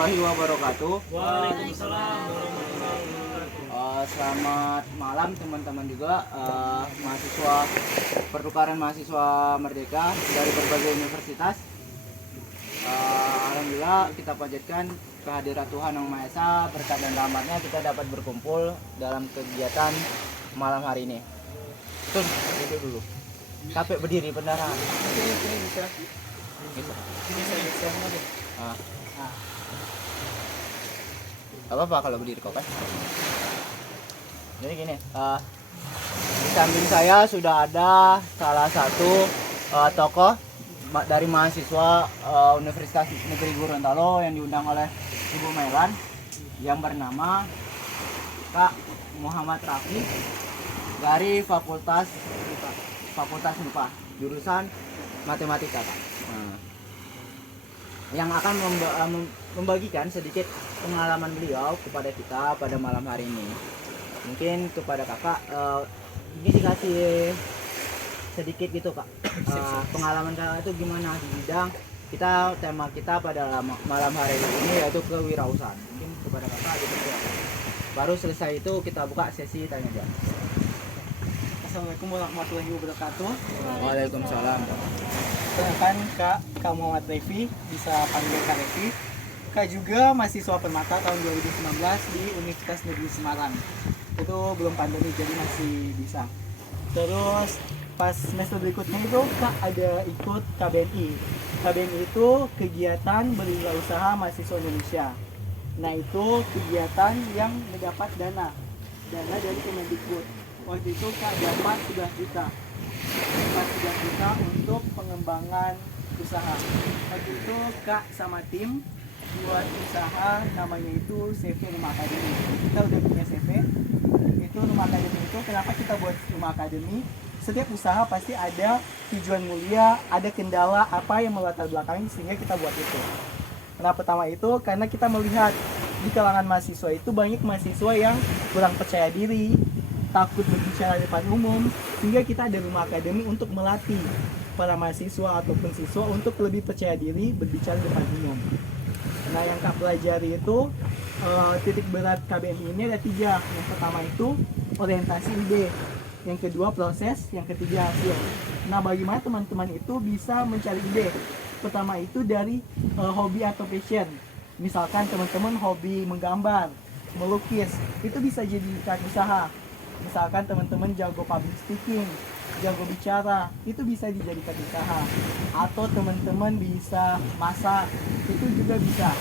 warahmatullahi wabarakatuh. Waalaikumsalam warahmatullahi wabarakatuh. Selamat malam teman-teman juga, mahasiswa pertukaran mahasiswa Merdeka dari berbagai universitas. Alhamdulillah kita panjatkan kehadiran Tuhan Yang Maha Esa, berkat dan rahmatnya kita dapat berkumpul dalam kegiatan malam hari ini. Tun, duduk dulu. Capek berdiri beneran. Oke, bisa. Gitu. Bisa. Gak apa-apa kalau berdiri kok kan. Jadi gini, di samping saya sudah ada salah satu tokoh dari mahasiswa Universitas Negeri Gorontalo yang diundang oleh Ibu Melan yang bernama Kak Muhammad Rafi dari Fakultas MIPA jurusan Matematika, Kak. Yang akan membagikan sedikit pengalaman beliau kepada kita pada malam hari ini. Mungkin kepada kakak ini dikasih sedikit gitu, Kak, pengalaman kakak itu gimana di bidang tema kita pada malam hari ini yaitu kewirausahaan. Mungkin kepada kakak gitu ya. Baru selesai itu kita buka sesi tanya jawab. Assalamualaikum warahmatullahi wabarakatuh. Waalaikumsalam. Perkenalkan Kak Muhammad Revi, bisa panggil Kak Revi. Kak juga mahasiswa permata tahun 2019 di Universitas Negeri Semarang. Itu belum pandemi jadi masih bisa. Terus pas semester berikutnya itu Kak ada ikut KBNI. KBNI itu kegiatan berwirausaha mahasiswa Indonesia. Nah itu kegiatan yang mendapat dana dari Kemendikbud. Waktu itu Kak dapat 11 juta untuk pengembangan usaha. Waktu itu Kak sama tim buat usaha namanya itu CV Rumah Akademi. Kita udah punya CV. Itu Rumah Akademi itu kenapa kita buat Rumah Akademi? Setiap usaha pasti ada tujuan mulia, ada kendala apa yang melatar belakangi sehingga kita buat itu. Nah pertama itu karena kita melihat di kalangan mahasiswa itu banyak mahasiswa yang kurang percaya diri, takut berbicara di depan umum, sehingga kita ada Rumah Akademi untuk melatih para mahasiswa ataupun siswa untuk lebih percaya diri berbicara di depan umum. Nah yang Kak pelajari itu titik berat KBMI ini ada 3. Yang pertama itu orientasi ide, yang kedua proses, yang ketiga hasil. Nah bagaimana teman-teman itu bisa mencari ide? Pertama itu dari hobi atau passion. Misalkan teman-teman hobi menggambar, melukis, itu bisa jadikan usaha. Misalkan teman-teman jago public speaking, jago bicara, itu bisa dijadikan usaha. Atau teman-teman bisa masak, itu juga bisa.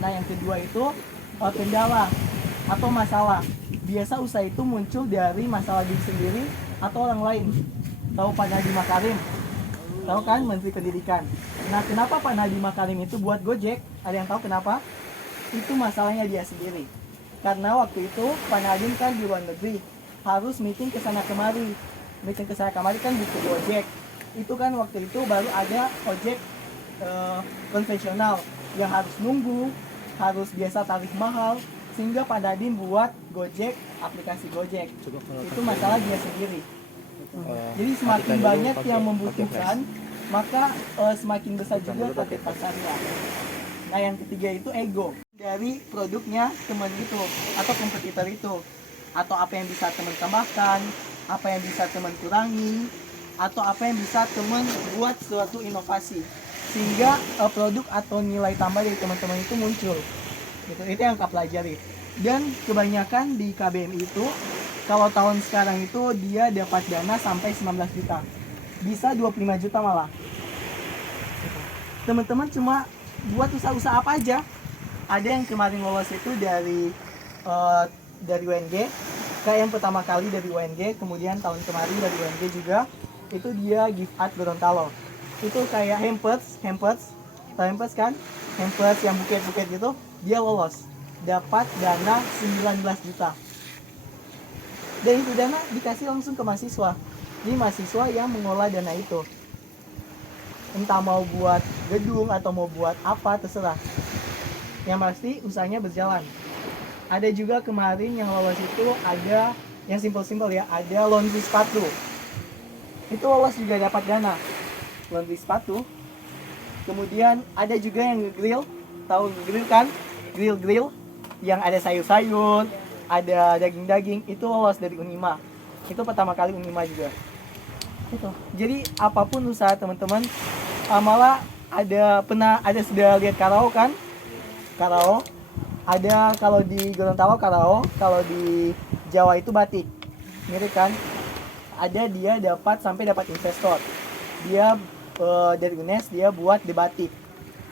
Nah yang kedua itu kendala atau masalah. Biasa usaha itu muncul dari masalah diri sendiri atau orang lain. Tahu Pak Nadiem Makarim? Tahu kan, Menteri Pendidikan. Nah kenapa Pak Nadiem Makarim itu buat Gojek? Ada yang tahu kenapa? Itu masalahnya dia sendiri. Karena waktu itu Pak Nadiem kan di luar negeri, harus meeting ke sana kemari. Meeting ke sana kemari kan butuh Gojek. Itu kan waktu itu baru ada ojek konvensional yang harus nunggu, harus biasa tarif mahal, sehingga Pak Nadiem buat Gojek, aplikasi Gojek. Itu masalah dia sendiri. Jadi semakin banyak yang membutuhkan, maka semakin besar juga target pasarnya. Nah yang ketiga itu ego dari produknya teman itu atau kompetitor itu, atau apa yang bisa teman tambahkan, apa yang bisa teman kurangi, atau apa yang bisa teman buat suatu inovasi sehingga produk atau nilai tambah dari teman-teman itu muncul. Itu yang Kak pelajari. Dan kebanyakan di KBMI itu kalau tahun sekarang itu dia dapat dana sampai 19 juta, bisa 25 juta malah. Teman-teman cuma buat usaha-usaha apa aja. Ada yang kemarin lolos itu dari UNG, kayak yang pertama kali dari UNG, kemudian tahun kemarin dari UNG juga, itu dia Give Art Gorontalo. Itu kayak hampers kan, hampers yang buket-buket gitu, dia lolos, dapat dana 19 juta. Dan itu dana dikasih langsung ke mahasiswa. Jadi mahasiswa yang mengolah dana itu, entah mau buat gedung atau mau buat apa terserah. Yang pasti usahanya berjalan. Ada juga kemarin yang lolos itu ada yang simpel-simpel ya, ada laundry sepatu. Itu lolos juga dapat dana. Laundry sepatu. Kemudian ada juga yang nge-grill. tahu grill kan, grill yang ada sayur-sayur, ada daging-daging, itu lolos dari Unima. Itu pertama kali Unima juga. Itu. Jadi apapun usaha teman-teman, malah ada sudah lihat karao kan? Karao. Ada kalau di Gorontalo karao, kalau di Jawa itu batik. Mirip kan? Ada dia sampai dapat investor. Dia dari UNES dia buat di batik.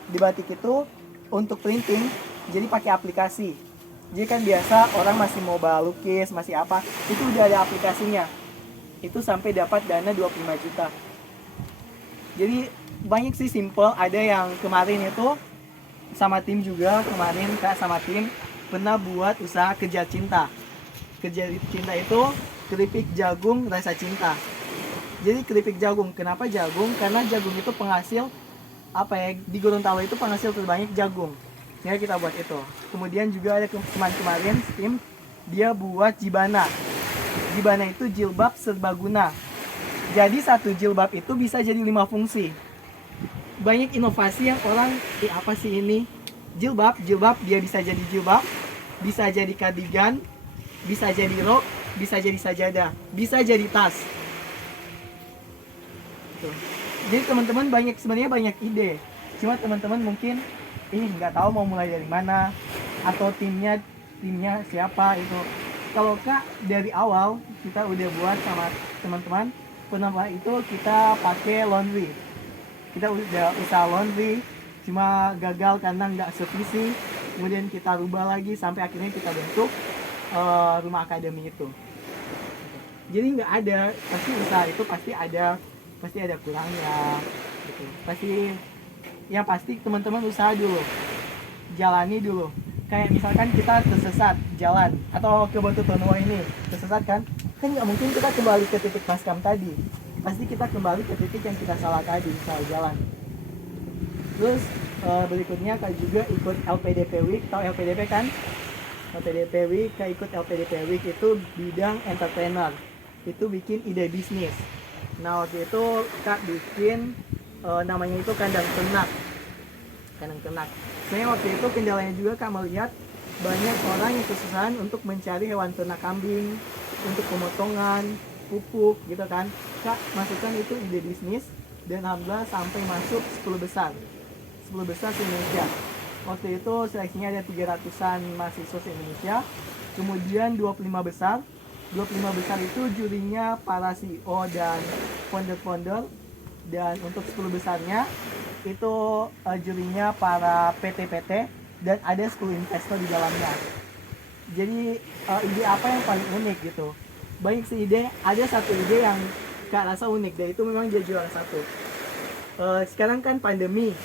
Di batik itu untuk printing, jadi pakai aplikasi. Jadi kan biasa orang masih mau lukis, masih apa, itu udah ada aplikasinya. Itu sampai dapat dana 25 juta. Jadi banyak sih simple. Ada yang kemarin itu sama tim juga, kemarin Kak sama tim pernah buat usaha kejar cinta. Kejar cinta itu keripik jagung rasa cinta. Jadi keripik jagung, kenapa jagung? Karena jagung itu penghasil di Gorontalo itu penghasil terbanyak jagung. Sehingga kita buat itu. Kemudian juga ada kemarin tim dia buat jibana. Jibana itu jilbab serbaguna. Jadi satu jilbab itu bisa jadi 5 fungsi. Banyak inovasi yang orang, apa sih ini? Jilbab dia bisa jadi jilbab, bisa jadi kardigan, bisa jadi rok, bisa jadi sajadah, bisa jadi tas. Tuh. Jadi teman-teman sebenarnya banyak ide. Cuma teman-teman mungkin nggak tahu mau mulai dari mana, atau timnya siapa itu. Kalau Kak dari awal kita udah buat sama teman-teman, pertama itu kita pakai laundry. Kita udah usaha laundry, cuma gagal karena nggak sevisi. Kemudian kita rubah lagi sampai akhirnya kita bentuk rumah akademi itu. Jadi nggak ada, pasti usaha itu pasti ada kurangnya gitu. Pasti teman-teman usaha dulu, jalani dulu. Kayak misalkan kita tersesat jalan atau ke Batu Tonowo ini tersesat kan nggak mungkin kita kembali ke titik maskam tadi, pasti kita kembali ke titik yang kita salah tadi, salah jalan. Terus berikutnya Kak juga ikut LPDP Week. Tahu LPDP kan? LPDP Week, Kak ikut LPDP Week itu bidang entrepreneur, itu bikin ide bisnis. Nah waktu itu Kak bikin namanya itu kandang ternak. Saya waktu itu kendalanya juga Kak melihat banyak orang yang kesusahan untuk mencari hewan ternak kambing, untuk pemotongan, pupuk gitu kan. Kak masukkan itu ide bisnis dan alhamdulillah sampai masuk 10 besar. 10 besar di Indonesia. Waktu itu seleksinya ada 300-an mahasiswa di Indonesia. Kemudian 25 besar. 25 besar itu jurinya para CEO dan founder-founder. Dan untuk 10 besarnya itu jurinya para PT-PT dan ada 10 investor di dalamnya. Jadi ide apa yang paling unik gitu? Banyak sih ide, ada satu ide yang Kak rasa unik dan itu memang dia juara satu. Sekarang kan pandemi,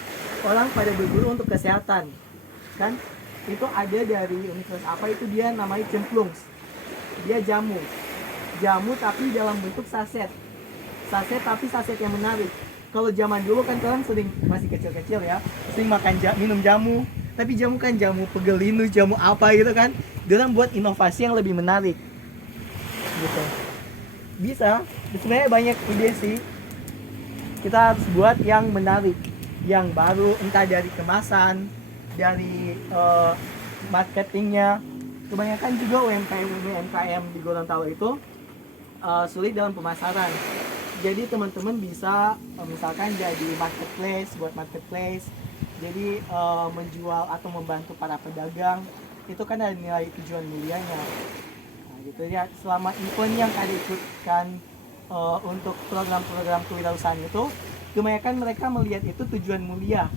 orang pada berburu untuk kesehatan kan, itu ada dari universitas apa itu dia namanya cemplung. Dia jamu tapi dalam bentuk saset tapi saset yang menarik. Kalau zaman dulu kan orang sering, masih kecil-kecil ya, sering minum jamu, tapi jamu kan jamu pegelinu, jamu apa gitu kan, dia orang buat inovasi yang lebih menarik gitu. Bisa, sebenarnya banyak ide sih. Kita harus buat yang menarik, yang baru, entah dari kemasan, dari marketingnya. Kebanyakan juga UMKM di Gorontalo itu sulit dalam pemasaran. Jadi teman-teman bisa misalkan jadi marketplace. Jadi menjual atau membantu para pedagang, itu kan ada nilai tujuan mulianya. Nah, gitu ya. Selama event yang kalian ikutkan untuk program-program kewirausahaan itu, kebanyakan mereka melihat itu tujuan mulia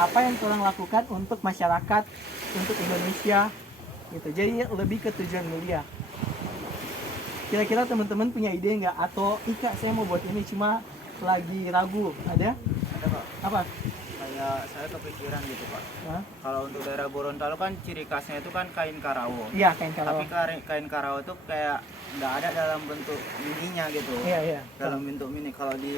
apa yang orang lakukan untuk masyarakat, untuk Indonesia gitu. Jadi lebih ke tujuan mulia. Kira-kira teman-teman punya ide nggak? Atau Kak saya mau buat ini cuma lagi ragu, ada Pak. apa? Kayak saya kepikiran gitu Pak. Hah? Kalau untuk daerah Gorontalo kan ciri khasnya itu kan kain karawo. Iya, kain karawo. Tapi kain karawo itu kayak nggak ada dalam bentuk mininya gitu. Iya. Dalam bentuk mini. Kalau di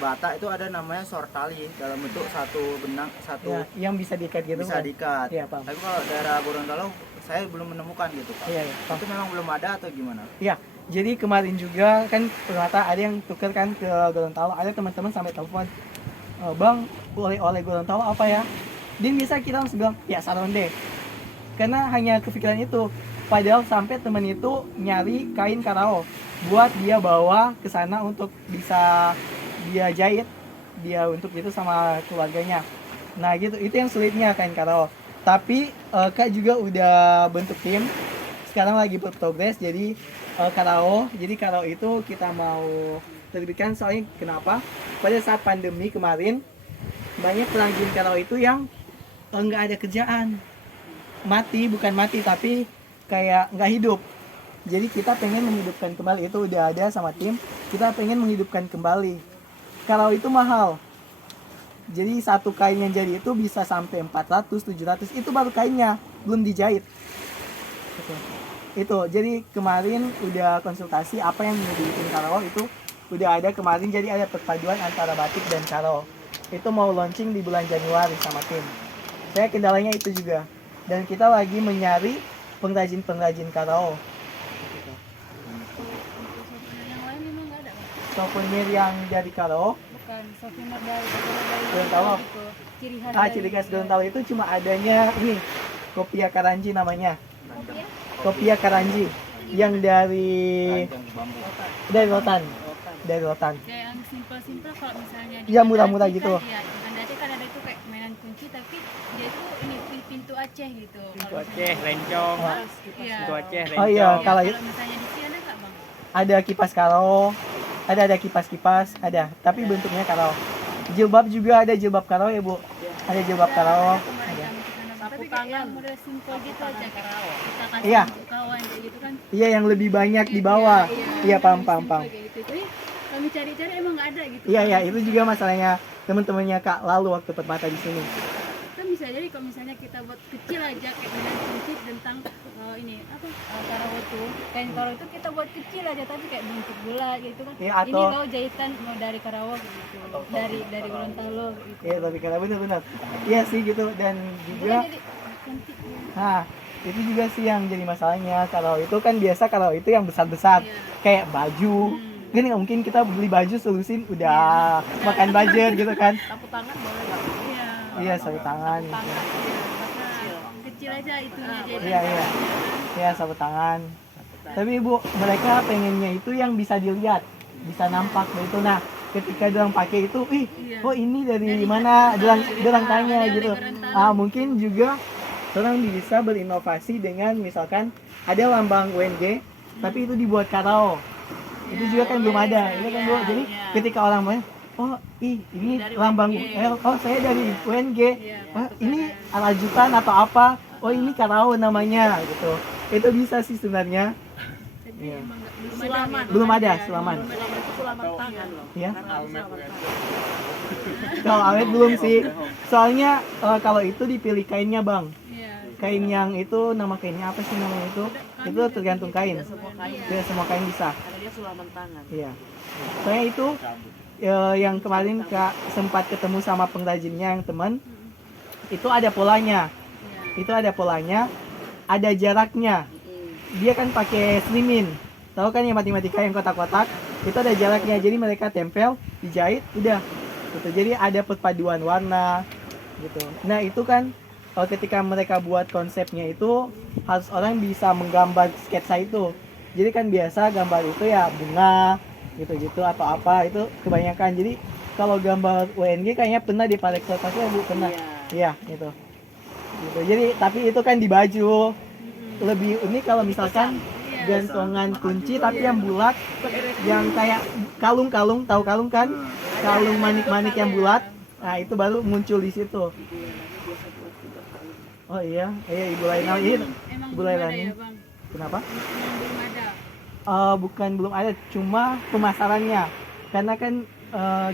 Batak itu ada namanya sortali dalam bentuk satu benang satu. Ya, yang bisa diikat gitu Bisa kan? diikat. Iya, paham. Tapi kalau daerah Gorontalo saya belum menemukan gitu Pak. Iya, paham. Itu memang belum ada atau gimana? Iya, jadi kemarin juga kan ternyata ada yang tuker kan ke Gorontalo, ada teman-teman sampai telepon, Bang, oleh-oleh Gorontalo apa ya? Dia bisa kita langsung bilang, ya saronde. Karena hanya kepikiran itu. Padahal sampai temen itu nyari kain karao buat dia bawa ke sana untuk bisa dia jahit dia untuk itu sama keluarganya. Nah gitu, itu yang sulitnya kain karao. Tapi Kak juga udah bentuk tim. Sekarang lagi berprogres jadi karao. Jadi karao itu kita mau terbitkan soalnya kenapa? Pada saat pandemi kemarin banyak pengrajin karao itu yang nggak ada kerjaan, mati, bukan mati tapi kayak nggak hidup. Jadi kita pengen menghidupkan kembali, itu udah ada sama tim, kita pengen menghidupkan kembali. Kalau itu mahal, jadi satu kain yang jadi itu bisa sampai 400, 700, itu baru kainnya, belum dijahit. Itu jadi kemarin udah konsultasi apa yang mau dibikin karo itu udah ada kemarin, jadi ada perpaduan antara batik dan karo. Itu mau launching di bulan Januari sama tim. Saya kendalanya itu juga, dan kita lagi mencari pengrajin karo. Yang lain memang nggak ada, Bang? Souvenir yang dari karo, Bukan souvenir dari Gorontalo. gitu. Ciri khas ciri khas Gorontalo itu cuma adanya ini, kopia karanji namanya. kopi ya? Kopia karanji yang dari rotan. Dari rotan. Kayak yang simpel-simpel kalau misalnya di Iya, Banda murah-murah Aceh gitu. Kan, iya, di Banda Aceh kan ada itu kayak mainan kunci tapi dia itu ini pintu Aceh gitu. Pintu Kalau Aceh, misalnya- rencong. Iya. Pintu Aceh, Oh rencong. iya, Iya, kalau kalau misalnya di sini ada nggak, Bang? ada kipas karo, ada kipas-kipas, ada, tapi bentuknya karo. Jilbab juga ada jilbab karo ya Bu, ada jilbab karo. Kemarin Ada. kami kesana, tapi kayak yang model simpel gitu aja karao. Kita kasih Iya. untuk kawan kayak gitu kan. Iya, yang lebih banyak di bawah. Iya, paham. Simpel kayak gitu. Tapi kami cari-cari emang nggak ada gitu. Iya, itu juga masalahnya teman-temannya Kak lalu waktu permata di sini. Kan bisa jadi kalau misalnya kita buat kecil aja kayak mainan kunci tentang ini apa karawo tuh kain karawo itu kita buat kecil aja tapi kayak bentuk bulat gitu kan. Iya, Ini atau- loh jahitan mau dari karawo gitu. Dari Gorontalo gitu. Iya, tapi karena benar-benar. Iya sih gitu, dan juga Jadi cantik. nah, itu juga sih yang jadi masalahnya. Kalau itu kan biasa, kalau itu yang besar-besar Iya. kayak baju. Kan nggak mungkin kita beli baju solusin udah makan budget gitu kan. Sapu tangan boleh nggak? Iya. Iya, sapu tangan. Iya, karena kecil aja itunya jahitan. Iya, iya. Ya, sapu tangan. Tapi Bu, mereka pengennya itu yang bisa dilihat, bisa nampak gitu. Nah, ketika dorang pakai itu, ih, Iya. oh ini dari mana? Dorang tanya Dari gitu. Gorontalo. Mungkin juga orang bisa berinovasi dengan misalkan ada lambang UNG, tapi itu dibuat karao. Itu juga kan belum ada, itu kan Bu. Jadi ketika orang main, oh ini lambang, oh saya dari UNG, oh, ini alajutan atau apa? Oh ini karao namanya gitu. Itu bisa sih sebenarnya. Tapi Iya. emang nggak- Belum ada sulaman. Sulaman tangan loh. Ya. Kalau awet belum sih. Soalnya kalau itu dipilih kainnya Bang. Iya. Kain yang itu, nama kainnya apa sih namanya itu? Itu tergantung kain. Tidak semua kain bisa. Iya. Soalnya itu yang kemarin Kak sempat ketemu sama pengrajinnya yang teman. Itu ada polanya. Itu ada polanya, ada jaraknya. Dia kan pakai slimin. Tahu kan yang matematika yang kotak-kotak? Itu ada jaraknya. Jadi mereka tempel, dijahit, udah. Gitu. Jadi ada perpaduan warna gitu. Nah, itu kan ketika mereka buat konsepnya itu harus orang bisa menggambar sketsa itu. Jadi kan biasa gambar itu ya bunga gitu-gitu atau apa, itu kebanyakan. Jadi kalau gambar UNG kayaknya pernah di Palexo pasti Bu pernah. Iya, gitu. Gitu. Jadi tapi itu kan di baju. Lebih unik kalau misalkan gantongan kunci tapi yang bulat, yang kayak kalung-kalung, tahu kalung kan? Kalung manik-manik yang bulat. Nah, itu baru muncul di situ. Oh iya, Ibu Lainal ini. Emang Ibu belum ada Lainal. ya, Bang? Kenapa? Emang belum ada. Bukan belum ada, cuma pemasarannya. Karena kan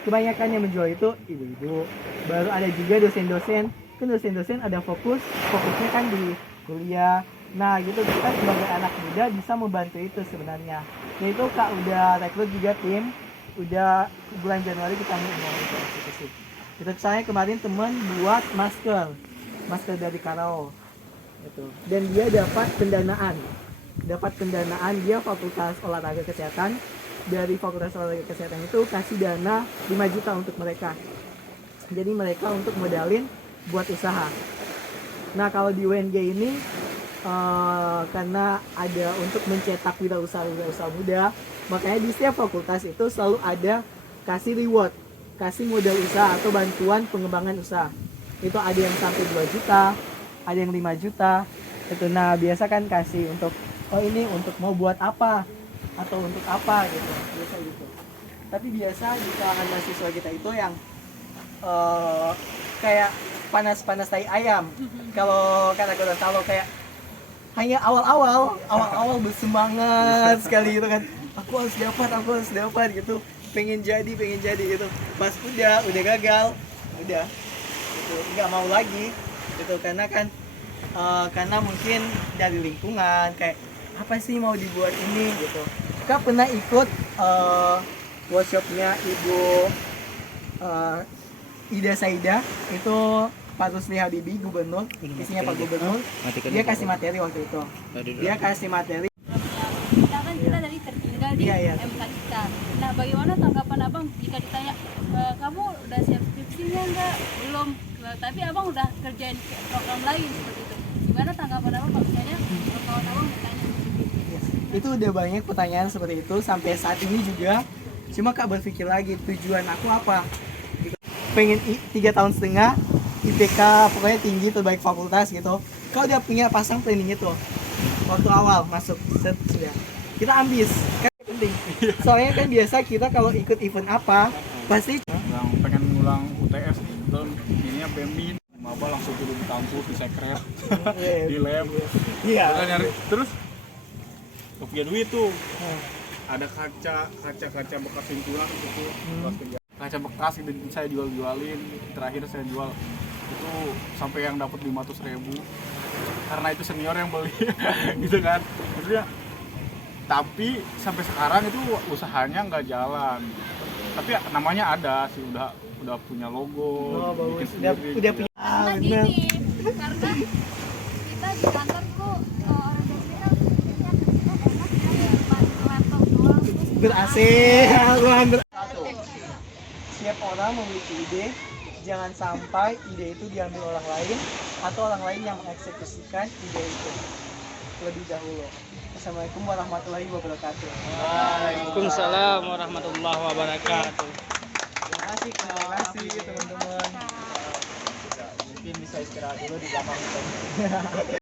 kebanyakan yang menjual itu ibu-ibu. Baru ada juga dosen-dosen. Kan dosen-dosen ada fokusnya kan di kuliah. Nah gitu, kita sebagai anak muda bisa membantu itu sebenarnya. Nah itu Kak udah rekrut juga tim. Udah bulan Januari kita mau eksekusi. Itu saya kemarin teman buat masker dari Karao. Gitu. Dan dia dapat pendanaan. Dia Fakultas Olahraga Kesehatan. Dari Fakultas Olahraga Kesehatan itu kasih dana 5 juta untuk mereka. Jadi mereka untuk modalin buat usaha. Nah kalau di UNG ini karena ada untuk mencetak wirausaha muda, makanya di setiap fakultas itu selalu ada kasih reward, kasih modal usaha atau bantuan pengembangan usaha. Itu ada yang sampai 2 juta, ada yang 5 juta. Itu nah biasa kan kasih untuk ini untuk mau buat apa atau untuk apa gitu, biasa gitu. Tapi biasa di kalangan mahasiswa kita itu yang kayak panas-panas tai ayam. Kalau kata kalau kayak hanya awal-awal bersemangat sekali gitu kan, aku harus dapat gitu, pengen jadi gitu. Pas udah gagal, udah gitu, nggak mau lagi gitu, karena kan karena mungkin dari lingkungan kayak apa sih mau dibuat ini gitu. Kak pernah ikut workshopnya Ibu Ida Saida, itu Pak Rusli Habibie, gubernur, isinya Pak Gubernur. Dia kasih materi waktu itu. Dia kasih materi. Kita kan kita dari tertinggal di Iya. MK kita. Nah, bagaimana tanggapan abang jika ditanya kamu udah siap skripsinya enggak? Belum. Tapi abang udah kerjain program lain seperti itu. Gimana tanggapan abang kalau misalnya kawan abang bertanya seperti itu? Itu udah banyak pertanyaan seperti itu sampai saat ini juga. Cuma Kak berpikir lagi, tujuan aku apa? Pengen 3,5 tahun IPK pokoknya tinggi terbaik fakultas gitu. Kau udah punya pasang planning itu waktu awal masuk set sudah. Kita ambis kan penting. Soalnya kan biasa kita kalau ikut event apa pasti yang pengen ngulang UTS dan ininya BEMIN maba langsung turun di kampus di sekret di lab iya. kita nyari terus punya duit tuh ada kaca bekas lingkungan gitu pas kerja kaca bekas gitu saya jualin terakhir saya jual itu sampai yang dapat 500.000 karena itu senior yang beli gitu kan maksudnya. Tapi sampai sekarang itu usahanya nggak jalan. Tapi namanya ada sih, udah punya logo, bikin sendiri. Udah punya. Karena Bener. gini, karena kita di kantor tuh organisasinya kerja kerja enak ya, laptop doang terus Ber-AC, ruangan ber-AC. Setiap orang memiliki ide, jangan sampai ide itu diambil orang lain atau orang lain yang mengeksekusikan ide itu lebih dahulu. Assalamualaikum warahmatullahi wabarakatuh. Waalaikumsalam warahmatullahi wabarakatuh. Terima kasih teman-teman. Mungkin bisa istirahat dulu di belakang.